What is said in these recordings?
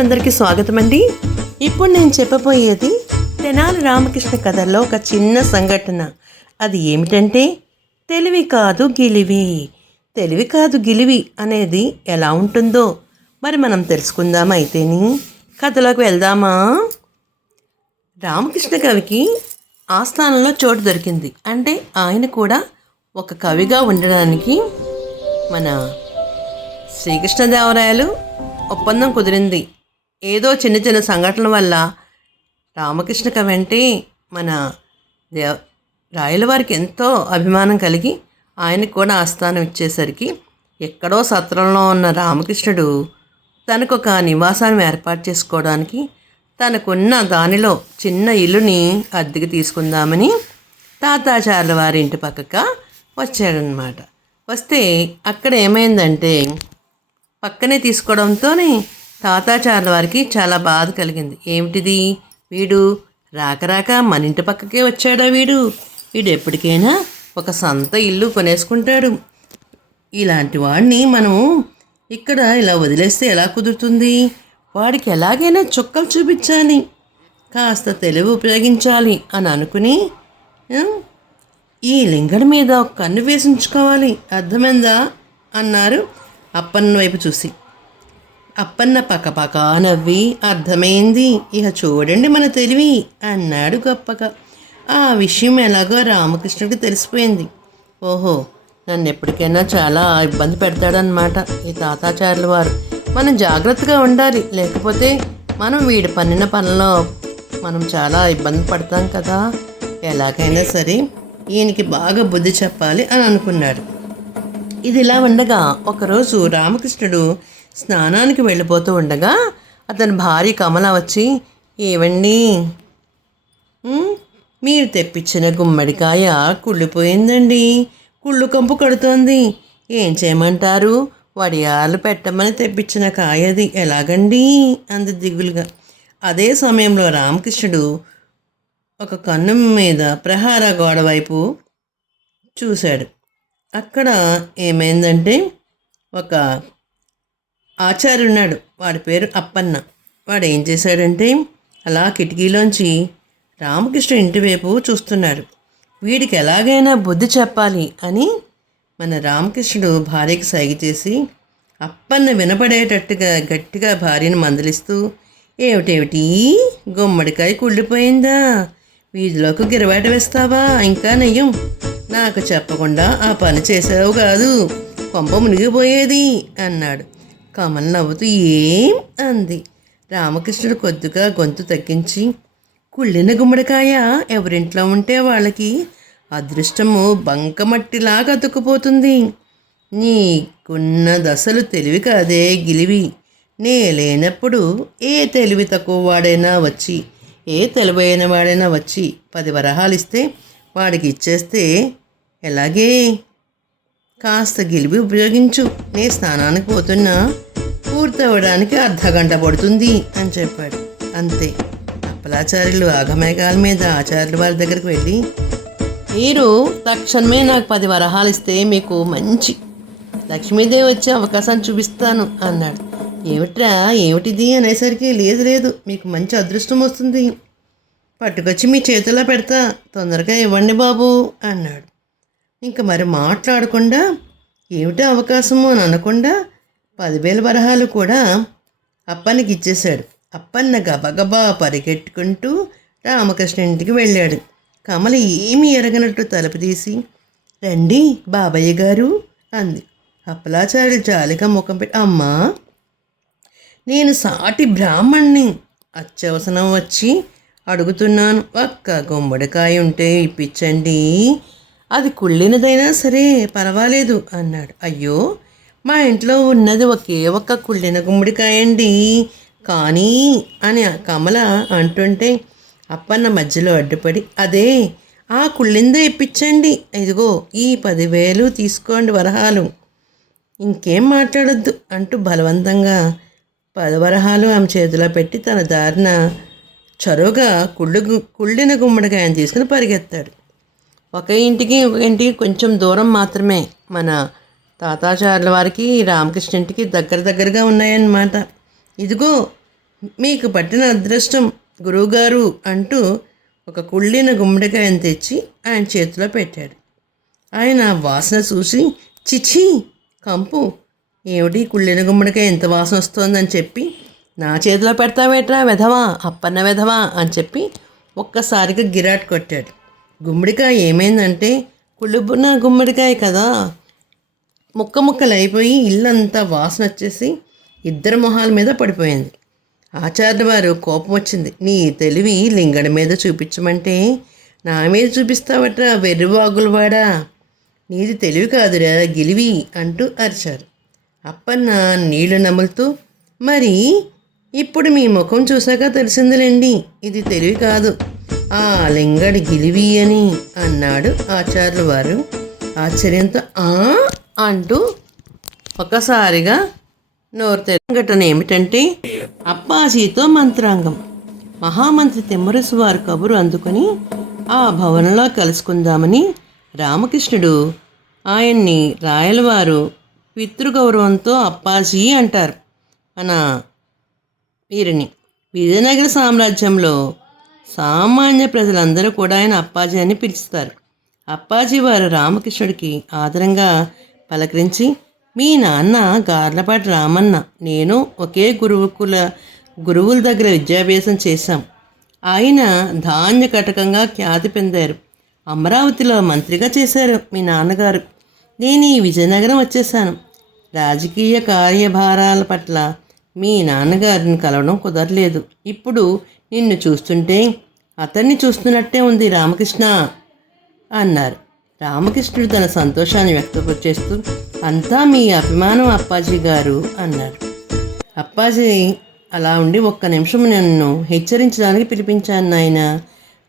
అందరికీ స్వాగతం అండి. ఇప్పుడు నేను చెప్పబోయేది తెనాలి రామకృష్ణ కథల్లో ఒక చిన్న సంఘటన. అది ఏమిటంటే తెలివి కాదు గిలివి. తెలివి కాదు గిలివి అనేది ఎలా ఉంటుందో మరి మనం తెలుసుకుందామా? అయితేని కథలోకి వెళ్దామా? రామకృష్ణ కవికి ఆస్థానంలో చోటు దొరికింది. అంటే ఆయన కూడా ఒక కవిగా ఉండడానికి మన శ్రీకృష్ణదేవరాయలు ఒప్పందం కుదిరింది. ఏదో చిన్న చిన్న సంఘటనల వల్ల రామకృష్ణ కవి అంటే మన రాయల వారికి ఎంతో అభిమానం కలిగి ఆయనకు కూడా ఆస్థానం ఇచ్చేసరికి ఎక్కడో సత్రంలో ఉన్న రామకృష్ణుడు తనకు ఒక నివాసాన్ని ఏర్పాటు చేసుకోవడానికి తనకున్న దానిలో చిన్న ఇల్లుని అద్దెకి తీసుకుందామని తాతాచార్యుల వారి ఇంటి పక్కగా వచ్చాడనమాట. వస్తే అక్కడ ఏమైందంటే పక్కనే తీసుకోవడంతోనే తాతాచార్యుల వారికి చాలా బాధ కలిగింది. ఏమిటిది, వీడు రాక మన ఇంటి పక్కకే వచ్చాడా? వీడు ఎప్పటికైనా ఒక సొంత ఇల్లు కొనేసుకుంటాడు. ఇలాంటి వాడిని మనం ఇక్కడ ఇలా వదిలేస్తే ఎలా కుదురుతుంది? వాడికి ఎలాగైనా చుక్కలు చూపించాలి, కాస్త తెలివి ఉపయోగించాలి అని అనుకుని ఈ లింగడి మీద ఒక కన్ను వేసించుకోవాలి, అర్థమైందా అన్నారు అప్పన్న వైపు చూసి. అప్పన్న పక్కపక్క నవ్వి అర్థమైంది, ఇక చూడండి మన తెలివి అన్నాడు గొప్పగా. ఆ విషయం ఎలాగో రామకృష్ణుడికి తెలిసిపోయింది. ఓహో, నన్ను ఎప్పటికైనా చాలా ఇబ్బంది పెడతాడనమాట ఈ తాతాచార్యుల వారు. మనం జాగ్రత్తగా ఉండాలి, లేకపోతే మనం వీడి పన్నిన పనిలో మనం చాలా ఇబ్బంది పడతాం కదా. ఎలాగైనా సరే ఈయనకి బాగా బుద్ధి చెప్పాలి అని అనుకున్నాడు. ఇది ఇలా ఉండగా ఒకరోజు రామకృష్ణుడు స్నానానికి వెళ్ళిపోతూ ఉండగా అతని భార్య కమల వచ్చి, ఏవండి, మీరు తెప్పించిన గుమ్మడికాయ కుళ్ళిపోయిందండి, కుళ్ళు కంపు కడుతోంది, ఏం చేయమంటారు? వడియాలు పెట్టమని తెప్పించిన కాయది, ఎలాగండి అంది దిగులుగా. అదే సమయంలో రామకృష్ణుడు ఒక కన్ను మీద ప్రహార గోడ వైపు చూశాడు. అక్కడ ఏమైందంటే ఒక ఆచార్య ఉన్నాడు, వాడి పేరు అప్పన్న. వాడు ఏం చేశాడంటే అలా కిటికీలోంచి రామకృష్ణ ఇంటి వైపు చూస్తున్నాడు. వీడికి ఎలాగైనా బుద్ధి చెప్పాలి అని మన రామకృష్ణుడు భార్యకి సైగ చేసి అప్పన్న వినపడేటట్టుగా గట్టిగా భార్యను మందలిస్తూ, ఏమిటేమిటి, గుమ్మడికాయ కుళ్ళిపోయిందా? వీధిలోకి గిరవాట వేస్తావా? ఇంకా నయ్యం, నాకు చెప్పకుండా ఆ పని చేసావు కాదు, కొంప మునిగిపోయేది అన్నాడు. కమల నవ్వుతూ ఏం అంది. రామకృష్ణుడు కొద్దిగా గొంతు తగ్గించి, కుళ్ళిన గుమ్మడికాయ ఎవరింట్లో ఉంటే వాళ్ళకి అదృష్టము బంకమట్టిలాగా అతుక్కుపోతుంది. నీకున్న దశలు తెలివి కాదే గిలివి. నే లేనప్పుడు ఏ తెలివి తక్కువ వాడైనా వచ్చి, ఏ తెలివైన వాడైనా వచ్చి 10 వరహాలు ఇస్తే వాడికి ఇచ్చేస్తే ఎలాగే? కాస్త గిలివి ఉపయోగించు, నే స్నానానికి పోతున్నా, పూర్తవడానికి అర్ధగంట పడుతుంది అని చెప్పాడు. అంతే. అప్పలాచార్యులు ఆగమేఘాల మీద ఆచార్యుల వారి దగ్గరికి వెళ్ళి, మీరు తక్షణమే నాకు 10 వరహాలు ఇస్తే మీకు మంచి లక్ష్మీదేవి వచ్చే అవకాశాన్ని చూపిస్తాను అన్నాడు. ఏమిట్రా, ఏమిటిది అనేసరికి, లేదు మీకు మంచి అదృష్టం వస్తుంది, పట్టుకొచ్చి మీ చేతిలో పెడతా, తొందరగా ఇవ్వండి బాబు అన్నాడు. ఇంకా మరి మాట్లాడకుండా ఏమిటో అవకాశము అని అనకుండా 10,000 వరహాలు కూడా అప్పన్నకి ఇచ్చేశాడు. అప్పన్న గబగబా పరిగెట్టుకుంటూ రామకృష్ణ ఇంటికి వెళ్ళాడు. కమల ఏమీ ఎరగనట్టు తలుపు తీసి, రండి బాబయ్య గారు అంది. అప్పలాచార్యులు జాలిగా ముఖం పెట్టి, అమ్మా, నేను సాటి బ్రాహ్మణ్ణి, అత్యవసరం వచ్చి అడుగుతున్నాను, ఒక్క గుమ్మడికాయ ఉంటే ఇప్పించండి, అది కుళ్ళినదైనా సరే పర్వాలేదు అన్నాడు. అయ్యో, మా ఇంట్లో ఉన్నది ఒకే ఒక్క కుళ్ళిన గుమ్మడికాయ అండి కానీ అని కమల అంటుంటే అప్పన్న మధ్యలో అడ్డుపడి, అదే ఆ కుళ్ళిందే ఇప్పించండి, ఇదిగో ఈ 10,000 తీసుకోండి వరహాలు, ఇంకేం మాట్లాడొద్దు అంటూ బలవంతంగా 10 వరహాలు ఆమె చేతిలో పెట్టి తన దారిన చొరవగా కుళ్ళిన గుమ్మడికాయను తీసుకుని పరిగెత్తాడు. ఒక ఇంటికి కొంచెం దూరం మాత్రమే మన తాతాచార్యుల వారికి రామకృష్ణ ఇంటికి దగ్గరగా ఉన్నాయన్నమాట. ఇదిగో మీకు పట్టిన అదృష్టం గురువుగారు అంటూ ఒక కుళ్ళిన గుమ్మడికాయను తెచ్చి ఆయన చేతిలో పెట్టాడు. ఆయన వాసన చూసి చిచి కంపు, ఏమిటి కుళ్ళిన గుమ్మడికాయ ఎంత వాసన వస్తోందని చెప్పి నా చేతిలో పెడతావేట్రా వెధవా, అప్పన్న వెధవా అని చెప్పి ఒక్కసారిగా గిరాట్ కొట్టాడు. గుమ్మడికాయ ఏమైందంటే కుళ్ళుబున్న గుమ్మడికాయ కదా, ముక్క ముక్కలు అయిపోయి ఇల్లంతా వాసన వచ్చేసి ఇద్దరు మొహాల మీద పడిపోయింది. ఆచార్య వారు కోపం వచ్చింది. నీ తెలివి లింగడి మీద చూపించమంటే నా మీద చూపిస్తావట్రా వెర్రివాగులవాడా, నీది తెలివి కాదురా గిలివి అంటూ అరిచారు. అప్పన్న నీళ్లు నములుతూ మరి ఇప్పుడు మీ ముఖం చూశాక తెలిసిందిలేండి, ఇది తెలివి కాదు, ఆ లింగడి గిలివి అని అన్నాడు ఆచార్యుల వారు ఆశ్చర్యంతో. అంటూ ఒకసారిగా నోరు సంఘటన ఏమిటంటే అప్పాజీతో మంత్రాంగం. మహామంత్రి తిమ్మరసు వారి కబురు అందుకొని ఆ భవనంలో కలుసుకుందామని రామకృష్ణుడు ఆయన్ని రాయలవారు పితృగౌరవంతో అప్పాజీ అంటారు. మన వీరిని విజయనగర సామ్రాజ్యంలో సామాన్య ప్రజలందరూ కూడా ఆయన అప్పాజీ అని పిలుస్తారు. అప్పాజీ వారు రామకృష్ణుడికి ఆదరంగా పలకరించి, మీ నాన్న గార్లపాటి రామన్న నేను ఒకే గురువుల దగ్గర విద్యాభ్యాసం చేశాం. ఆయన ధాన్య కటకంగా ఖ్యాతి పొందారు. అమరావతిలో మంత్రిగా చేశారు మీ నాన్నగారు. నేను ఈ విజయనగరం వచ్చేసాను. రాజకీయ కార్యభారాల పట్ల మీ నాన్నగారిని కలవడం కుదరలేదు. ఇప్పుడు నిన్ను చూస్తుంటే అతన్ని చూస్తున్నట్టే ఉంది రామకృష్ణ అన్నారు. రామకృష్ణుడు తన సంతోషాన్ని వ్యక్తపరిచేస్తూ అంతా మీ అభిమానం అప్పాజీ గారు అన్నారు. అప్పాజీ అలా ఉండి ఒక్క నిమిషం నన్ను హెచ్చరించడానికి పిలిపించాను నాయన.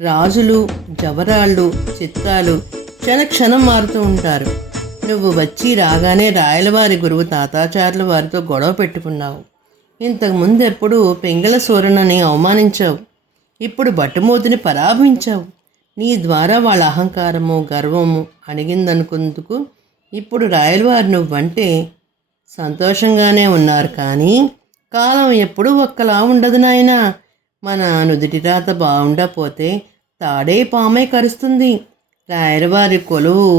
రాజులు జవరాళ్ళు చిత్తాలు క్షణక్షణం మారుతూ ఉంటారు. నువ్వు వచ్చి రాగానే రాయలవారి గురువు తాతాచార్యుల వారితో గొడవ పెట్టుకున్నావు. ఇంతకుముందు ఎప్పుడు పెంగళ సూరనని అవమానించావు. ఇప్పుడు బట్టుమూతిని పరాభవించావు. నీ ద్వారా వాళ్ళ అహంకారము గర్వము అణిగిందనుకుందుకు ఇప్పుడు రాయలవారు నువ్వంటే సంతోషంగానే ఉన్నారు. కానీ కాలం ఎప్పుడూ ఒక్కలా ఉండదు నాయన. మన నుదుటి రాత బాగుండపోతే తాడే పామై కరుస్తుంది. రాయలవారి కొలువు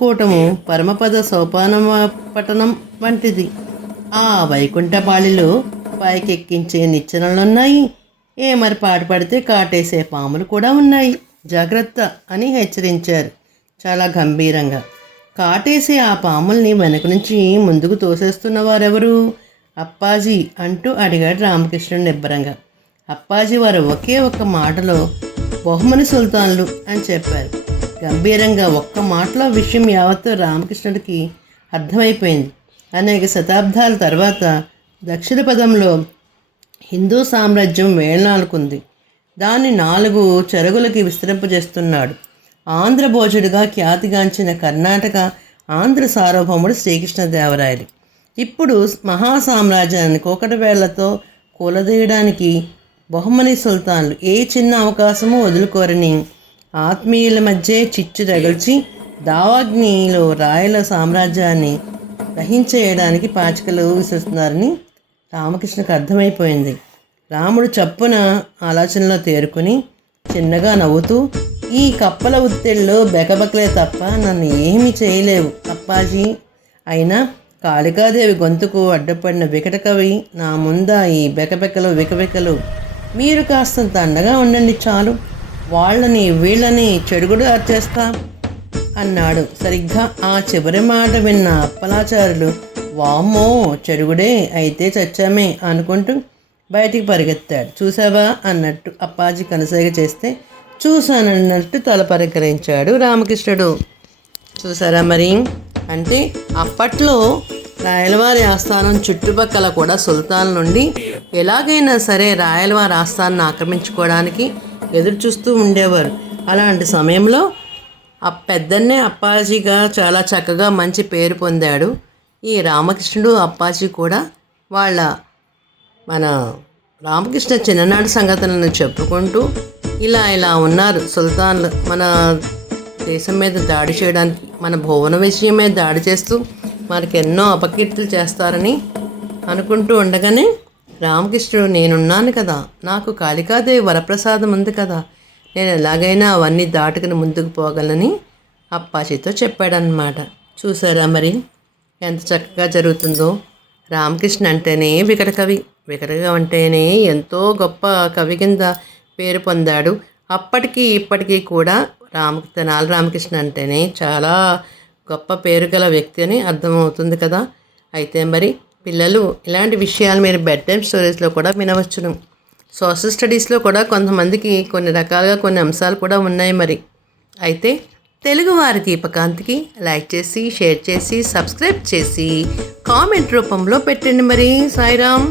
కూటము పరమపద సోపానపట్టణం వంటిది. ఆ వైకుంఠపాళిలో పైకెక్కించే నిచ్చెనలున్నాయి. మరి పాటుపడితే కాటేసే పాములు కూడా ఉన్నాయి, జాగ్రత్త అని హెచ్చరించారు చాలా గంభీరంగా. కాటేసే ఆ పాముల్ని వెనక నుంచి ముందుకు తోసేస్తున్న వారెవరు అప్పాజీ అంటూ అడిగాడు రామకృష్ణుడు నిబ్బరంగా. అప్పాజీ వారు ఒకే ఒక్క మాటలో బహుమని సుల్తాన్లు అని చెప్పారు గంభీరంగా. ఒక్క మాటలో విషయం యావత్తు రామకృష్ణుడికి అర్థమైపోయింది. అనేక శతాబ్దాల తర్వాత దక్షిణ పదంలో హిందూ సామ్రాజ్యం వేళ్నాలుకుంది. దాన్ని 4 చెరగులకి విస్తరింపజేస్తున్నాడు. ఆంధ్రభోజుడిగా ఖ్యాతిగాంచిన కర్ణాటక ఆంధ్ర సార్వభౌముడు శ్రీకృష్ణదేవరాయలు ఇప్పుడు మహాసామ్రాజ్యాన్ని కోకటవేళ్లతో కూలదీయడానికి బహుమని సుల్తాన్లు ఏ చిన్న అవకాశము వదులుకోరని ఆత్మీయుల మధ్య చిచ్చు తగిల్చి దావాగ్నిలో రాయల సామ్రాజ్యాన్ని దహించేయడానికి పాచికలు విసురుతున్నారని రామకృష్ణకు అర్థమైపోయింది. రాముడు చప్పున ఆలోచనలో తేరుకుని చిన్నగా నవ్వుతూ, ఈ కప్పల ఉత్తెల్లో బెకబెకలే తప్ప నన్ను ఏమీ చేయలేవు అప్పాజీ. అయినా కాళికాదేవి గొంతుకు అడ్డపడిన వికట కవి నా ముందా ఈ బెకబెకలు వికబెకలు. మీరు కాస్తంత అండగా ఉండండి చాలు, వాళ్ళని వీళ్ళని చెడుగుడు అర్చేస్తా అన్నాడు. సరిగ్గా ఆ చివరి మాట విన్న అప్పలాచారులు వామ్మో చెడుగుడే అయితే చచ్చామే అనుకుంటూ బయటికి పరిగెత్తాడు. చూసావా అన్నట్టు అప్పాజీ కనసైగ చేస్తే చూశానన్నట్టు తల పరికరించాడు రామకృష్ణుడు. చూసారా మరి, అంటే అప్పట్లో రాయలవారి ఆస్థానం చుట్టుపక్కల కూడా సుల్తాన్ నుండి ఎలాగైనా సరే రాయలవారి ఆస్థానాన్ని ఆక్రమించుకోవడానికి ఎదురు చూస్తూ ఉండేవారు. అలాంటి సమయంలో ఆ పెద్దన్నే అప్పాజీగా చాలా చక్కగా మంచి పేరు పొందాడు. ఈ రామకృష్ణుడు అప్పాజీ కూడా మన రామకృష్ణ చిన్ననాటి సంగతులను చెప్పుకుంటూ ఇలా ఉన్నారు సుల్తాన్లు మన దేశం మీద దాడి చేయడానికి, మన భువన విషయం మీద దాడి చేస్తూ మనకి ఎన్నో అపకీర్తులు చేస్తారని అనుకుంటూ ఉండగానే రామకృష్ణుడు నేనున్నాను కదా, నాకు కాళికాదేవి వరప్రసాదం ఉంది కదా, నేను ఎలాగైనా అవన్నీ దాటుకుని ముందుకు పోగలని అప్పాచితో చెప్పాడనమాట. చూసారా మరి ఎంత చక్కగా జరుగుతుందో. రామకృష్ణ అంటేనే వికట కవి, వికటగా అంటేనే ఎంతో గొప్ప కవి కింద పేరు పొందాడు. అప్పటికి ఇప్పటికీ కూడా తెనాలి రామకృష్ణ అంటేనే చాలా గొప్ప పేరు గల వ్యక్తి అని అర్థమవుతుంది కదా. అయితే మరి పిల్లలు ఇలాంటి విషయాలు మీరు బెడ్ టైమ్ స్టోరీస్లో కూడా వినవచ్చును. సోషల్ స్టడీస్లో కూడా కొంతమందికి కొన్ని రకాలుగా కొన్ని అంశాలు కూడా ఉన్నాయి మరి. అయితే తెలుగువారి దీపకాంతికి లైక్ చేసి, షేర్ చేసి, సబ్స్క్రైబ్ చేసి, కామెంట్ రూపంలో పెట్టండి మరి. సాయిరామ్.